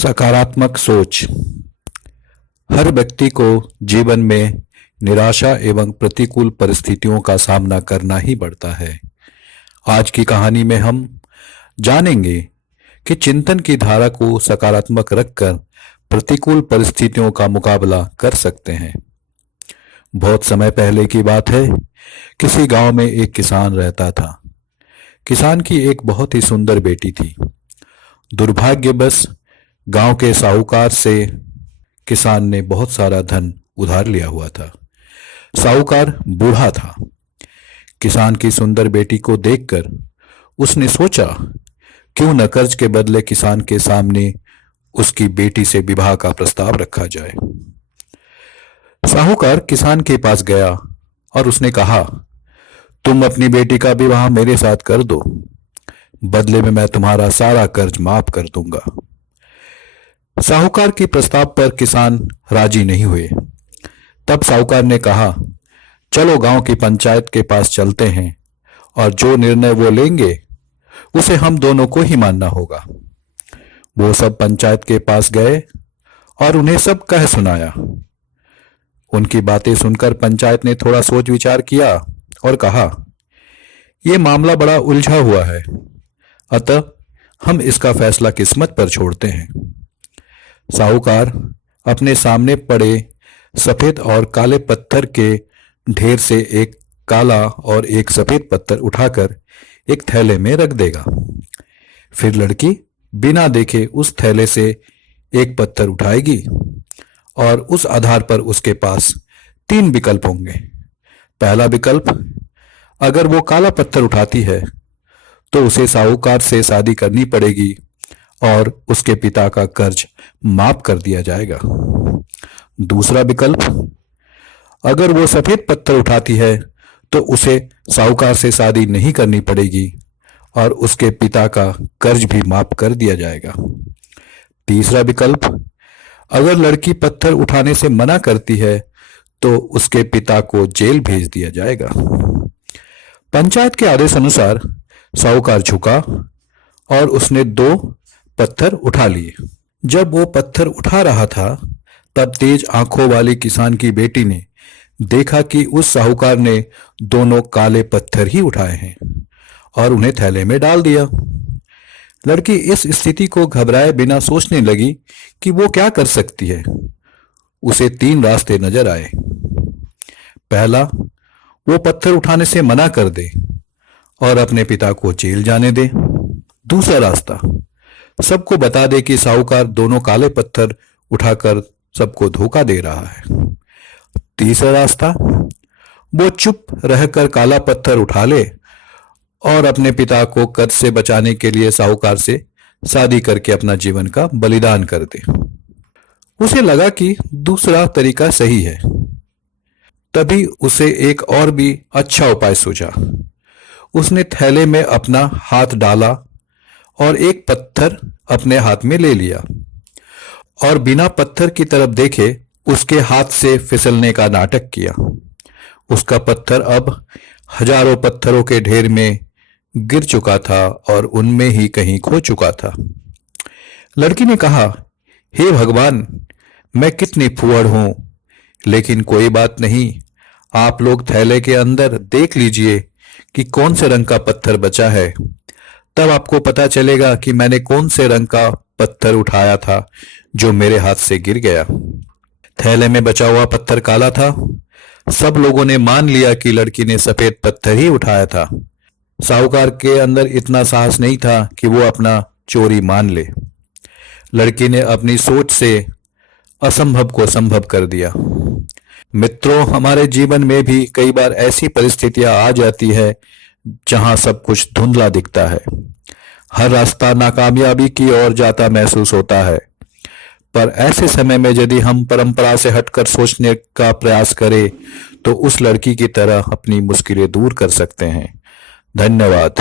सकारात्मक सोच। हर व्यक्ति को जीवन में निराशा एवं प्रतिकूल परिस्थितियों का सामना करना ही पड़ता है। आज की कहानी में हम जानेंगे कि चिंतन की धारा को सकारात्मक रखकर प्रतिकूल परिस्थितियों का मुकाबला कर सकते हैं। बहुत समय पहले की बात है। किसी गांव में एक किसान रहता था। किसान की एक बहुत ही सुंदर बेटी थी। दुर्भाग्यवश गांव के साहूकार से किसान ने बहुत सारा धन उधार लिया हुआ था। साहूकार बूढ़ा था। किसान की सुंदर बेटी को देखकर उसने सोचा, क्यों न कर्ज के बदले किसान के सामने उसकी बेटी से विवाह का प्रस्ताव रखा जाए। साहूकार किसान के पास गया और उसने कहा, तुम अपनी बेटी का विवाह मेरे साथ कर दो, बदले में मैं तुम्हारा सारा कर्ज माफ कर दूंगा। साहूकार के प्रस्ताव पर किसान राजी नहीं हुए। तब साहूकार ने कहा, चलो गांव की पंचायत के पास चलते हैं और जो निर्णय वो लेंगे उसे हम दोनों को ही मानना होगा। वो सब पंचायत के पास गए और उन्हें सब कह सुनाया। उनकी बातें सुनकर पंचायत ने थोड़ा सोच विचार किया और कहा, यह मामला बड़ा उलझा हुआ है, अतः हम इसका फैसला किस्मत पर छोड़ते हैं। साहूकार अपने सामने पड़े सफेद और काले पत्थर के ढेर से एक काला और एक सफेद पत्थर उठाकर एक थैले में रख देगा। फिर लड़की बिना देखे उस थैले से एक पत्थर उठाएगी और उस आधार पर उसके पास 3 विकल्प होंगे। पहला विकल्प, अगर वो काला पत्थर उठाती है तो उसे साहूकार से शादी करनी पड़ेगी और उसके पिता का कर्ज माफ कर दिया जाएगा। दूसरा विकल्प, अगर वो सफेद पत्थर उठाती है तो उसे साहूकार से शादी नहीं करनी पड़ेगी और उसके पिता का कर्ज भी माफ कर दिया जाएगा। तीसरा विकल्प, अगर लड़की पत्थर उठाने से मना करती है तो उसके पिता को जेल भेज दिया जाएगा। पंचायत के आदेश अनुसार साहूकार झुका और उसने 2 पत्थर उठा लिए। जब वो पत्थर उठा रहा था तब तेज आंखों वाली किसान की बेटी ने देखा कि उस साहूकार ने दोनों काले पत्थर ही उठाए हैं और उन्हें थैले में डाल दिया। लड़की इस स्थिति को घबराए बिना सोचने लगी कि वो क्या कर सकती है। उसे 3 रास्ते नजर आए। पहला, वो पत्थर उठाने से मना कर दे और अपने पिता को जेल जाने दे। दूसरा रास्ता, सबको बता दे कि साहूकार दोनों काले पत्थर उठाकर सबको धोखा दे रहा है। तीसरा रास्ता, वो चुप रहकर काला पत्थर उठा ले और अपने पिता को कर्ज से बचाने के लिए साहूकार से शादी करके अपना जीवन का बलिदान कर दे। उसे लगा कि दूसरा तरीका सही है। तभी उसे एक और भी अच्छा उपाय सूझा। उसने थैले में अपना हाथ डाला और एक पत्थर अपने हाथ में ले लिया और बिना पत्थर की तरफ देखे उसके हाथ से फिसलने का नाटक किया। उसका पत्थर अब हजारों पत्थरों के ढेर में गिर चुका था और उनमें ही कहीं खो चुका था। लड़की ने कहा, हे भगवान, मैं कितनी फूहड़ हूं, लेकिन कोई बात नहीं, आप लोग थैले के अंदर देख लीजिए कि कौन से रंग का पत्थर बचा है, तब आपको पता चलेगा कि मैंने कौन से रंग का पत्थर उठाया था जो मेरे हाथ से गिर गया। थैले में बचा हुआ पत्थर काला था। सब लोगों ने मान लिया कि लड़की ने सफेद पत्थर ही उठाया था। साहूकार के अंदर इतना साहस नहीं था कि वो अपना चोरी मान ले। लड़की ने अपनी सोच से असंभव को संभव कर दिया। मित्रों, हमारे जीवन में भी कई बार ऐसी परिस्थितियां आ जाती है जहां सब कुछ धुंधला दिखता है। हर रास्ता नाकामयाबी की ओर जाता महसूस होता है, पर ऐसे समय में यदि हम परंपरा से हटकर सोचने का प्रयास करें तो उस लड़की की तरह अपनी मुश्किलें दूर कर सकते हैं। धन्यवाद।